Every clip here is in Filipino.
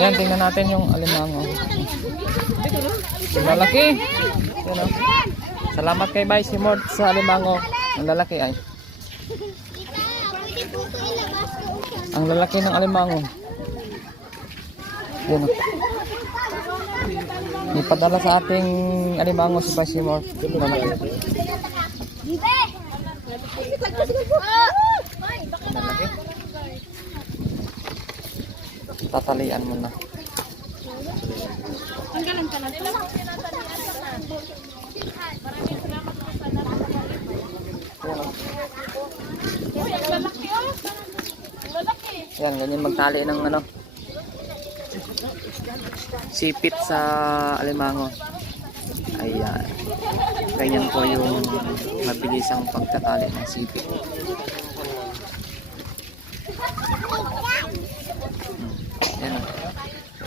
Yan, tingnan natin yung alimango. Ang lalaki. Yan, oh. Salamat kay Bay Simord sa alimango. Ang lalaki ay. Ang lalaki ng alimango. Yan. oh. May padala sa ating alimango si Bay Simord. Ang lalaki. Tatalian mo na. Yan, ganyan magtali ng ano. Sipit sa alimango. Ayan. Ganyan po yung mabilisang pagtatali ng sipit.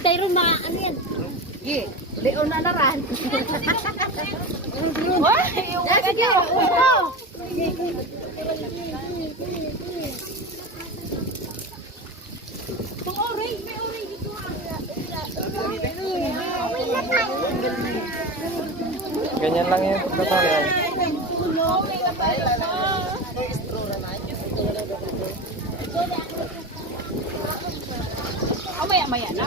Oy, tayo ma, ano yan? Ye, leon na naran. Oy, sige, ulo. Ganyan lang yung pagtatali. ay. Maya maya na.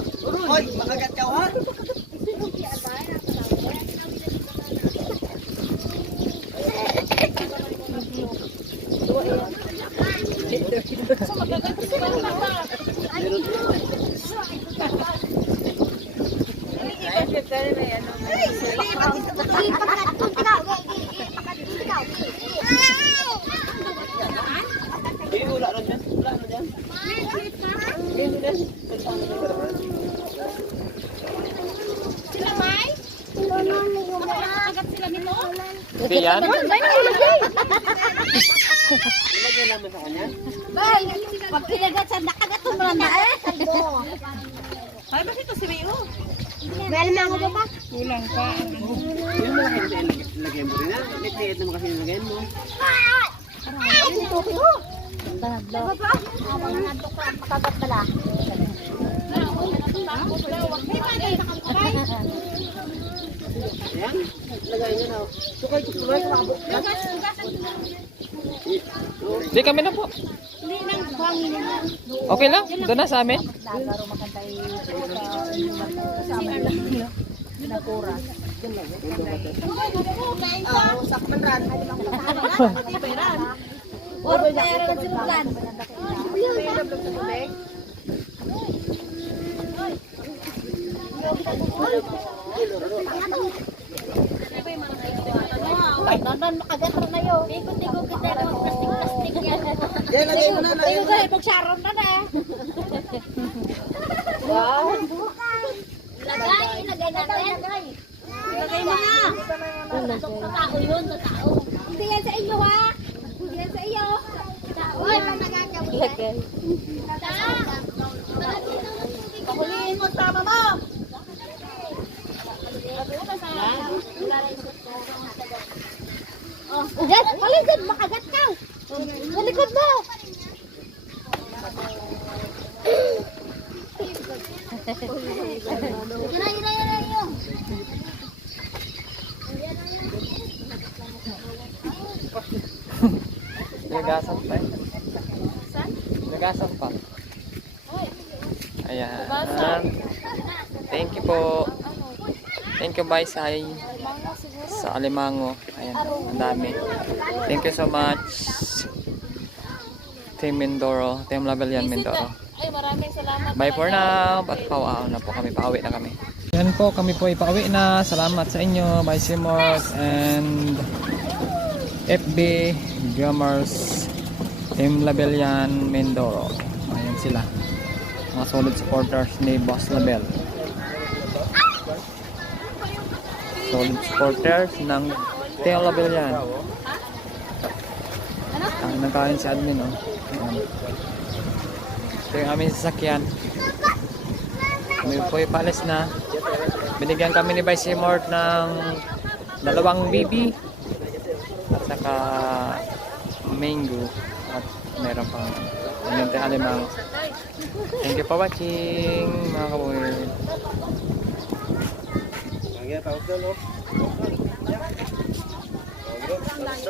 Hoy, makagat ka ha? Hindi, wala na dyan. Wala na dyan. Sila may? Makakagat sila nito? Hindi yan? Ilagay naman sa kanya. Bay, pag pinagat sa nakagat mo na eh. Ay, bakit ito si Rio? Well, mga ba pa? Yung malaki na ilagay mo rin ha? Liit naman kasi nilagay mo. Ay, dito ko. Ba? Ang nandok ko ang makagat pala. Ayan, lagay niya na. Sukay, sukay, pabok. Hindi kami na po. Hindi nang buhangin na. Okay lang. Doon na sa amin. Lagaro makantay nila. Nakura. Ah, usak man ran. Or pero sa plan. Nandan makagat na yun. Ikot-ikot kita ng plastic-plastic yan. Yan, mo na. Mo ka, na. mag-sharon na. Wow. Lagay, ilagay natin. Ilagay mo na. Totoo yun, totoo. Hindi yan sa inyo ha. Hindi sa iyo. Uy, Ilagay. Pakuliin mo sa mama Oh, Gat, paligid, makagat ka. Sa likod mo. Yun na, yun na, yun na, yun. Nagasan pa eh. Nagasan pa. Ayan. Thank you po. Thank you, Bye, Sai. Sa Alimango. Ayan, ang dami. Thank you so much. Team Mindoro. Team Labelian Mindoro. Ay, maraming salamat. Bye for now. At pauaw na po kami. Pauwi na kami. Yan po, kami po ipauwi na. Salamat sa inyo. Bye Simors and FB Gamers Team Labelian Mindoro. Ayan sila. Mga solid supporters ni Boss Label. Solid supporters ng Team Labelian. Kain ng kain si admin, oh. Ayan. Ito yung aming sasakyan. Kami po ipalis na. Binigyan kami ni Vice Mort ng dalawang bibi at saka mango at meron pang anyong alimang. Thank you for watching mga kabuhay. Ang yan, tawag よし3番に。